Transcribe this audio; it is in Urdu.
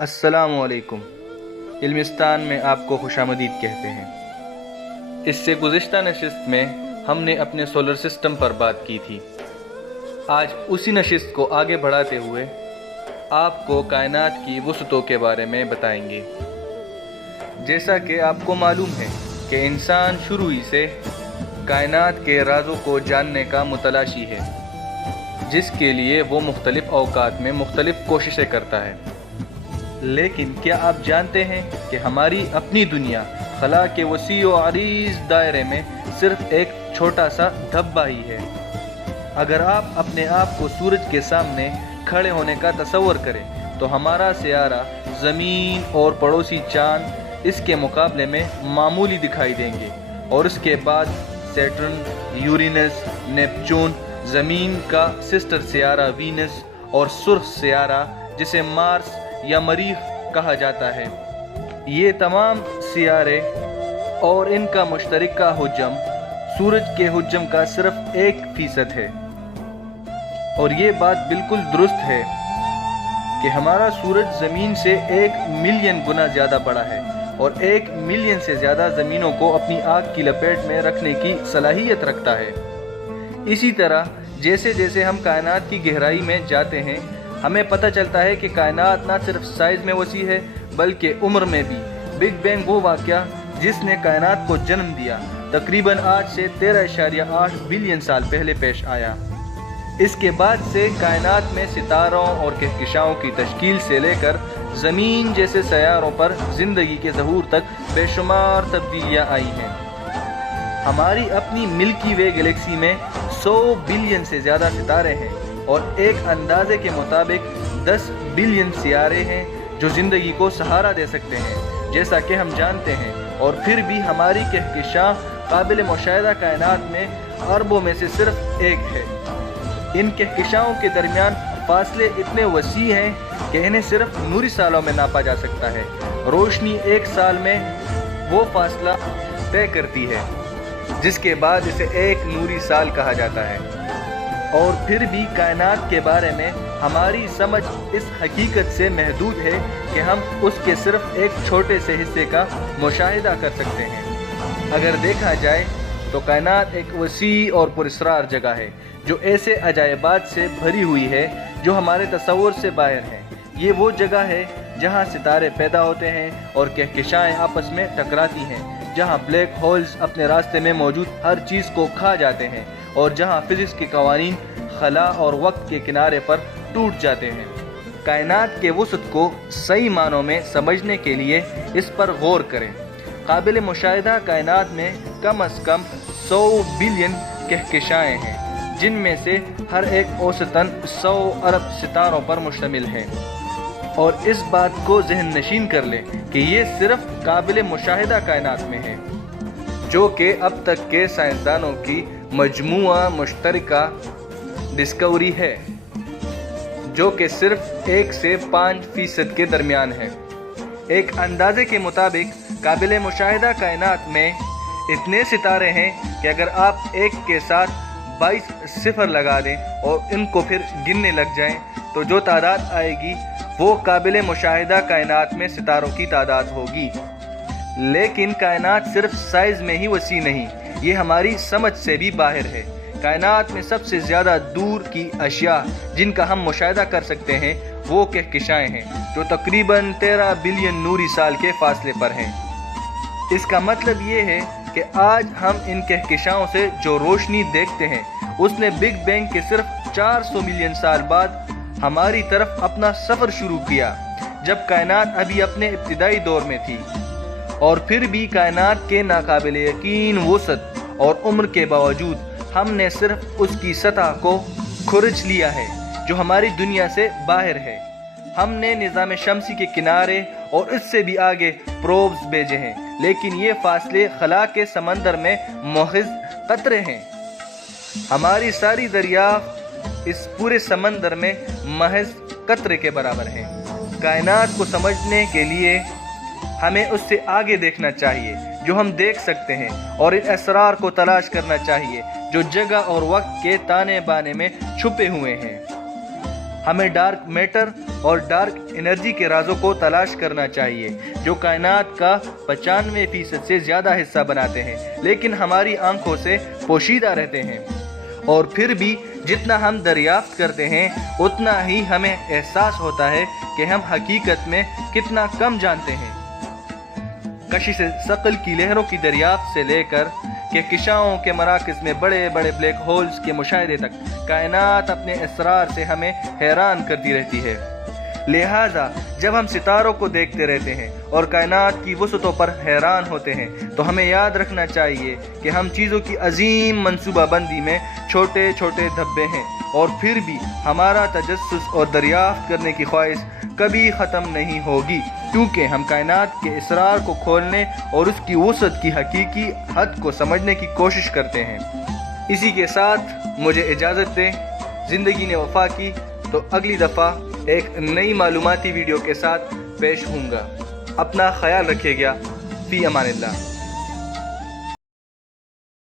السلام علیکم۔ علمستان میں آپ کو خوش آمدید کہتے ہیں۔ اس سے گزشتہ نشست میں ہم نے اپنے سولر سسٹم پر بات کی تھی۔ آج اسی نشست کو آگے بڑھاتے ہوئے آپ کو کائنات کی وسعتوں کے بارے میں بتائیں گے۔ جیسا کہ آپ کو معلوم ہے کہ انسان شروع ہی سے کائنات کے رازوں کو جاننے کا متلاشی ہے، جس کے لیے وہ مختلف اوقات میں مختلف کوششیں کرتا ہے۔ لیکن کیا آپ جانتے ہیں کہ ہماری اپنی دنیا خلا کے وسیع و عریض دائرے میں صرف ایک چھوٹا سا دھبہ ہی ہے؟ اگر آپ اپنے آپ کو سورج کے سامنے کھڑے ہونے کا تصور کریں تو ہمارا سیارہ زمین اور پڑوسی چاند اس کے مقابلے میں معمولی دکھائی دیں گے، اور اس کے بعد سیٹرن، یورینس، نیپچون، زمین کا سسٹر سیارہ وینس، اور سرخ سیارہ جسے مارس یا مریخ کہا جاتا ہے۔ یہ تمام سیارے اور ان کا مشترکہ حجم سورج کے حجم کا صرف 1% ہے، اور یہ بات بالکل درست ہے کہ ہمارا سورج زمین سے 1 ملین گنا زیادہ بڑا ہے، اور 1 ملین سے زیادہ زمینوں کو اپنی آگ کی لپیٹ میں رکھنے کی صلاحیت رکھتا ہے۔ اسی طرح جیسے جیسے ہم کائنات کی گہرائی میں جاتے ہیں، ہمیں پتہ چلتا ہے کہ کائنات نہ صرف سائز میں وسیع ہے بلکہ عمر میں بھی۔ بگ بینگ وہ واقعہ جس نے کائنات کو جنم دیا تقریباً آج سے 13.8 بلین سال پہلے پیش آیا۔ اس کے بعد سے کائنات میں ستاروں اور کہکشاؤں کی تشکیل سے لے کر زمین جیسے سیاروں پر زندگی کے ظہور تک بے شمار تبدیلیاں آئی ہیں۔ ہماری اپنی ملکی وے گلیکسی میں 100 بلین سے زیادہ ستارے ہیں، اور ایک اندازے کے مطابق 10 بلین سیارے ہیں جو زندگی کو سہارا دے سکتے ہیں، جیسا کہ ہم جانتے ہیں۔ اور پھر بھی ہماری کہکشاں قابل مشاہدہ کائنات میں اربوں میں سے صرف ایک ہے۔ ان کہکشاؤں کے درمیان فاصلے اتنے وسیع ہیں کہ انہیں صرف نوری سالوں میں ناپا جا سکتا ہے۔ روشنی 1 سال میں وہ فاصلہ طے کرتی ہے جس کے بعد اسے 1 نوری سال کہا جاتا ہے۔ اور پھر بھی کائنات کے بارے میں ہماری سمجھ اس حقیقت سے محدود ہے کہ ہم اس کے صرف ایک چھوٹے سے حصے کا مشاہدہ کر سکتے ہیں۔ اگر دیکھا جائے تو کائنات ایک وسیع اور پراسرار جگہ ہے جو ایسے عجائبات سے بھری ہوئی ہے جو ہمارے تصور سے باہر ہیں۔ یہ وہ جگہ ہے جہاں ستارے پیدا ہوتے ہیں اور کہکشائیں آپس میں ٹکراتی ہیں، جہاں بلیک ہولز اپنے راستے میں موجود ہر چیز کو کھا جاتے ہیں، اور جہاں فزکس کے قوانین خلا اور وقت کے کنارے پر ٹوٹ جاتے ہیں۔ کائنات کے وسعت کو صحیح معنوں میں سمجھنے کے لیے اس پر غور کریں۔ قابل مشاہدہ کائنات میں کم از کم 100 بلین کہکشائیں ہیں، جن میں سے ہر ایک اوسطاً 100 ارب ستاروں پر مشتمل ہے۔ اور اس بات کو ذہن نشین کر لیں کہ یہ صرف قابل مشاہدہ کائنات میں ہے، جو کہ اب تک کے سائنسدانوں کی مجموعہ مشترکہ ڈسکوری ہے، جو کہ صرف 1 سے 5% کے درمیان ہے۔ ایک اندازے کے مطابق قابل مشاہدہ کائنات میں اتنے ستارے ہیں کہ اگر آپ ایک کے ساتھ 22 صفر لگا دیں اور ان کو پھر گننے لگ جائیں تو جو تعداد آئے گی وہ قابل مشاہدہ کائنات میں ستاروں کی تعداد ہوگی۔ لیکن کائنات صرف سائز میں ہی وسیع نہیں، یہ ہماری سمجھ سے بھی باہر ہے۔ کائنات میں سب سے زیادہ دور کی اشیاء جن کا ہم مشاہدہ کر سکتے ہیں وہ کہکشائیں ہیں، جو تقریباً 13 بلین نوری سال کے فاصلے پر ہیں۔ اس کا مطلب یہ ہے کہ آج ہم ان کہکشاؤں سے جو روشنی دیکھتے ہیں اس نے بگ بینگ کے صرف 400 ملین سال بعد ہماری طرف اپنا سفر شروع کیا، جب کائنات ابھی اپنے ابتدائی دور میں تھی۔ اور پھر بھی کائنات کے ناقابل یقین وسعت اور عمر کے باوجود ہم نے صرف اس کی سطح کو کھرچ لیا ہے جو ہماری دنیا سے باہر ہے۔ ہم نے نظام شمسی کے کنارے اور اس سے بھی آگے پروبز بھیجے ہیں، لیکن یہ فاصلے خلا کے سمندر میں محض قطرے ہیں۔ ہماری ساری دریافت اس پورے سمندر میں محض قطرے کے برابر ہیں۔ کائنات کو سمجھنے کے لیے ہمیں اس سے آگے دیکھنا چاہیے جو ہم دیکھ سکتے ہیں، اور ان اسرار کو تلاش کرنا چاہیے جو جگہ اور وقت کے تانے بانے میں چھپے ہوئے ہیں۔ ہمیں ڈارک میٹر اور ڈارک انرجی کے رازوں کو تلاش کرنا چاہیے جو کائنات کا 95% سے زیادہ حصہ بناتے ہیں لیکن ہماری آنکھوں سے پوشیدہ رہتے ہیں۔ اور پھر بھی جتنا ہم دریافت کرتے ہیں اتنا ہی ہمیں احساس ہوتا ہے کہ ہم حقیقت میں کتنا کم جانتے ہیں۔ کشش ثقل کی لہروں کی دریافت سے لے کر کہکشاؤں کے مراکز میں بڑے بڑے بلیک ہولز کے مشاہدے تک کائنات اپنے اسرار سے ہمیں حیران کرتی رہتی ہے۔ لہٰذا جب ہم ستاروں کو دیکھتے رہتے ہیں اور کائنات کی وسعتوں پر حیران ہوتے ہیں تو ہمیں یاد رکھنا چاہیے کہ ہم چیزوں کی عظیم منصوبہ بندی میں چھوٹے چھوٹے دھبے ہیں، اور پھر بھی ہمارا تجسس اور دریافت کرنے کی خواہش کبھی ختم نہیں ہوگی، کیونکہ ہم کائنات کے اسرار کو کھولنے اور اس کی وسعت کی حقیقی حد کو سمجھنے کی کوشش کرتے ہیں۔ اسی کے ساتھ مجھے اجازت دیں، زندگی نے وفا کی تو اگلی دفعہ ایک نئی معلوماتی ویڈیو کے ساتھ پیش ہوں گا۔ اپنا خیال رکھیے گا۔ فی امان اللہ۔